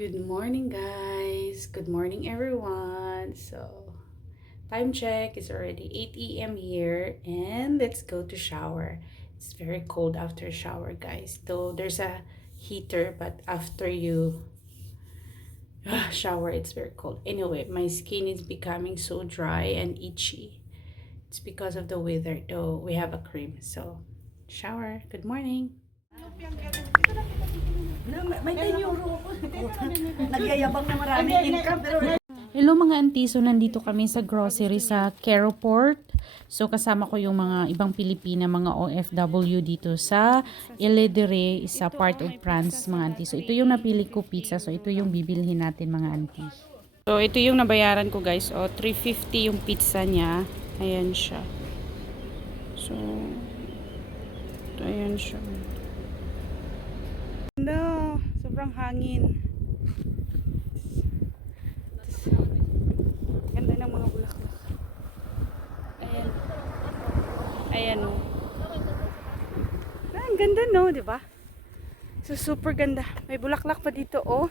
Good morning, guys. Good morning, everyone. So, time check is already 8 a.m. here, and let's go to shower. It's very cold after shower, guys. Though there's a heater, but after you shower, it's very cold. Anyway, my skin is becoming so dry and itchy. It's because of the weather, though we have a cream. So, shower. Good morning. May 10 euro ako. Nagyayabang na marami income pero Hello mga auntie, so nandito kami sa grocery sa Caroport. So kasama ko yung mga ibang Pilipina, mga OFW dito sa Iledere, sa part of France mga auntie. So ito yung napili ko pizza, so ito yung bibilhin natin mga auntie. So ito yung nabayaran ko guys, 350 yung pizza niya. Ayan siya. So, ito, ayan siya. Ganda, sobrang hangin. Ganda ng mga bulaklak. Ayan. Ayan o. Ang ganda no, di ba? So super ganda. May bulaklak pa dito oh.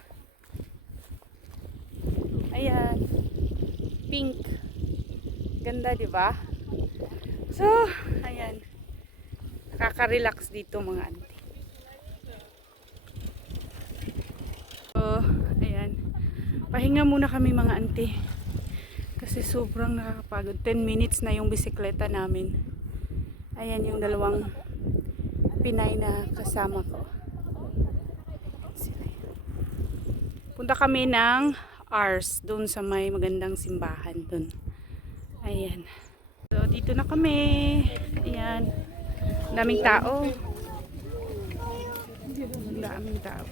Ayan. Pink. Ganda, di ba? So, ayan. Nakaka-relax dito mga auntie. So, ayan. Pahinga muna kami mga auntie. Kasi sobrang nakakapagod. 10 minutes na yung bisikleta namin. Ayan yung dalawang Pinay na kasama ko. Punta kami ng Ars. Doon sa may magandang simbahan. Doon. Ayan. So, dito na kami. Ayan. Daming tao. Daming tao.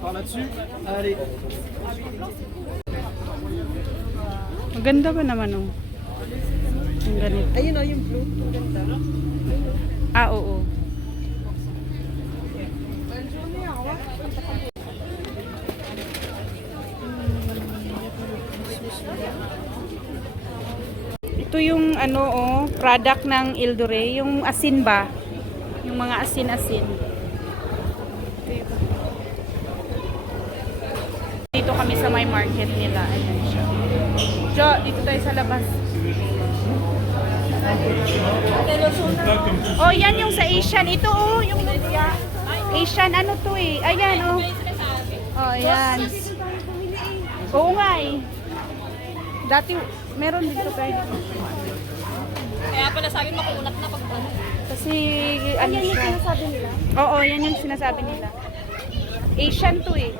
Par là-dessus. Allez. Maganda ba naman oh? Ang ganito. ayun o yung blue. Ang ganda. Oo. Ito yung product ng Ildore, yung asin ba? Yung mga asin-asin. Dito kami sa may market nila. Ayan siya. Jo, dito tayo sa labas. Oh, yan yung sa Asian. Ito oh, yung Asian ano to eh. Ayan oh. Oh, yan. Oo nga eh. Dati meron dito tayo. Kaya pala sabi makulat na pag ano. Kasi ano siya. Yan yung sinasabi nila? Oo, yan yung sinasabi nila. Asian to eh.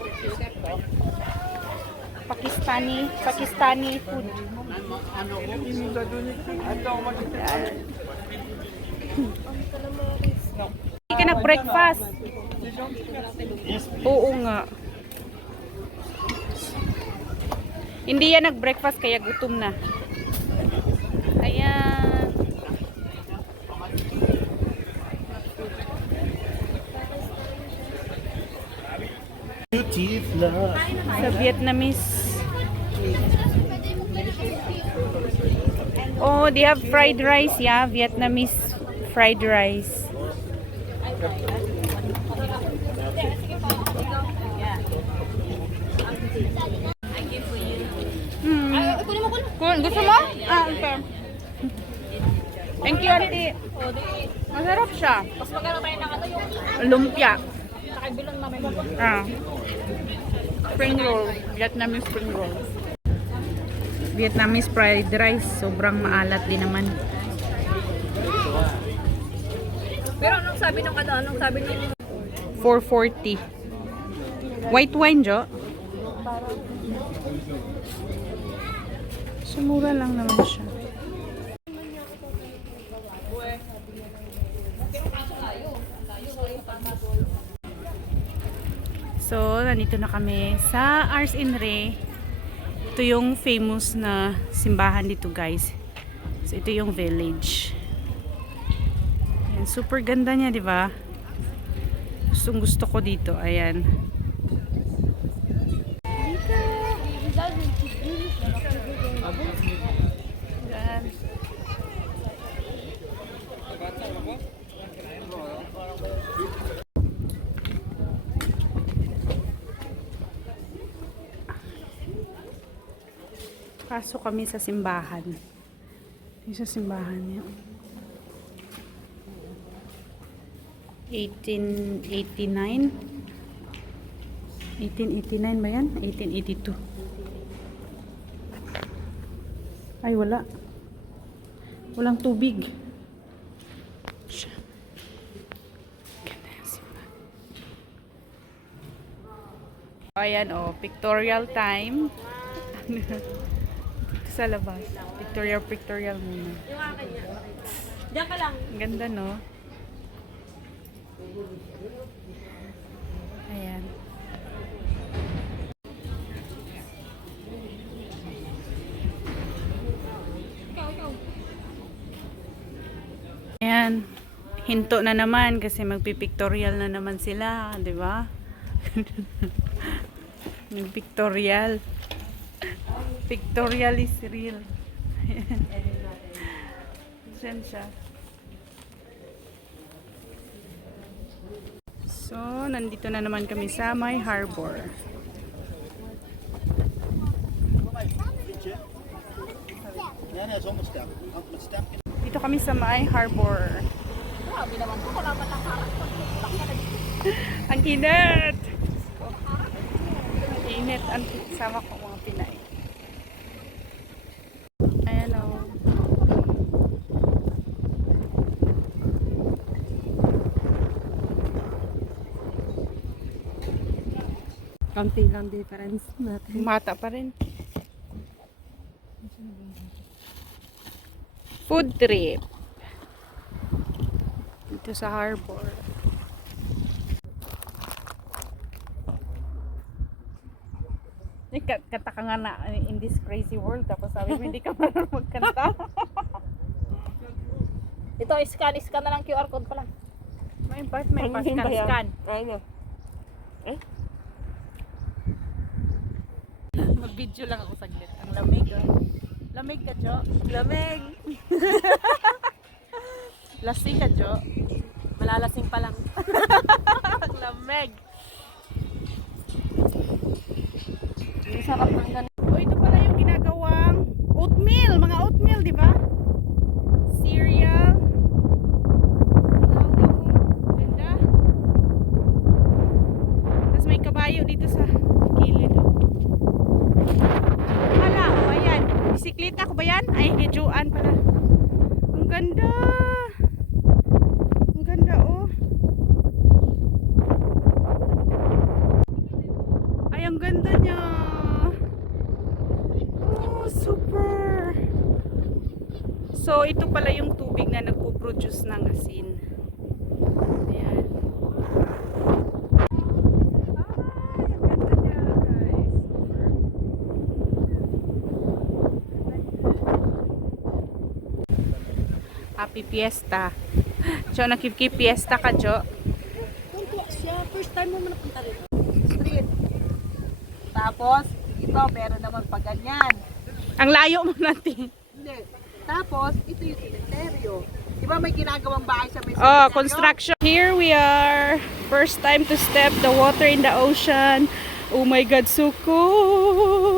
Pakistani food. Hindi ka nag-breakfast. Oo nga. Hindi yan nag-breakfast kaya gutom na. Ayan. Sa Vietnamese. Oh, they have fried rice, yeah. Vietnamese fried rice. Gusto mo? Ah, okay. Thank you, auntie. Masarap siya. Mas magkano tayo ng ano yung Lumpia. nakabilang namin. Ah. Spring roll. Vietnamese spring roll. Vietnamese fried rice. Sobrang maalat din naman. Pero anong sabi ng ano? Anong sabi ng 440. White wine, Jo? Sumura lang naman siya. So, nandito na kami sa Ars Inre. Ito yung famous na simbahan dito, guys. So, ito yung village. Ayan, super ganda niya, di ba? Gustong gusto ko dito. Ayan. Ayan. Pasok kami sa simbahan. Yung sa simbahan niya. 1889. 1889 ba yan? 1882. Ay, wala. Walang tubig. Siya. Ganda yung simbahan. Ayan, oh. Pictorial time. Dito sa labas. Pictorial muna. Diyan ka lang. Ang ganda, no? Ayan. Ikaw. Ayan. Hinto na naman kasi magpipictorial na naman sila, di ba? Pictorial. Pictorial is real. Diyan siya. So, nandito na naman kami sa My Harbor. Dito kami sa My Harbor. Grabe naman po. Wala pa lang harap. Ang init! Ang init. Ang sama ko mga Pinay. Ayan o. Kampi lang difference natin. Mata pa rin. Food trip. Dito sa harbor. Kanta ka nga na in this crazy world. Tapos sabi mo hindi ka marunong magkanta. Ito, scan na lang QR code pa lang. May pa-scan. Ay, no. Mag-video lang ako saglit. Ang lamig. Lamig ka, Jo. Lamig. Lasing ka, Jo. Malalasing pa lang. Ang lamig. Sarap ng ganito. O, ito pala yung ginagawang oatmeal. Mga oatmeal, di ba? Cereal. Ganda. Tapos may kabayo dito sa gilid. Hala, o ayan. Bisikleta ko ba yan? Ay, gijuan pala. Ang ganda. Ang ganda, oh. Ay, ang ganda niya. Oh, super. So, ito pala yung tubig na nagpo-produce ng asin. Ayan. Happy Fiesta. Jo, nakipki-fiesta ka, Jo. Tuntua siya. First time mo napunta rito. Street. Tapos, ito, meron naman pa ganyan. Ang layo mo natin. Hindi. Tapos, ito yung cemeteryo. Di ba may ginagawang bahay sa may Oh, cemeteryo? construction. Here we are. First time to step the water in the ocean. Oh my God, so cool.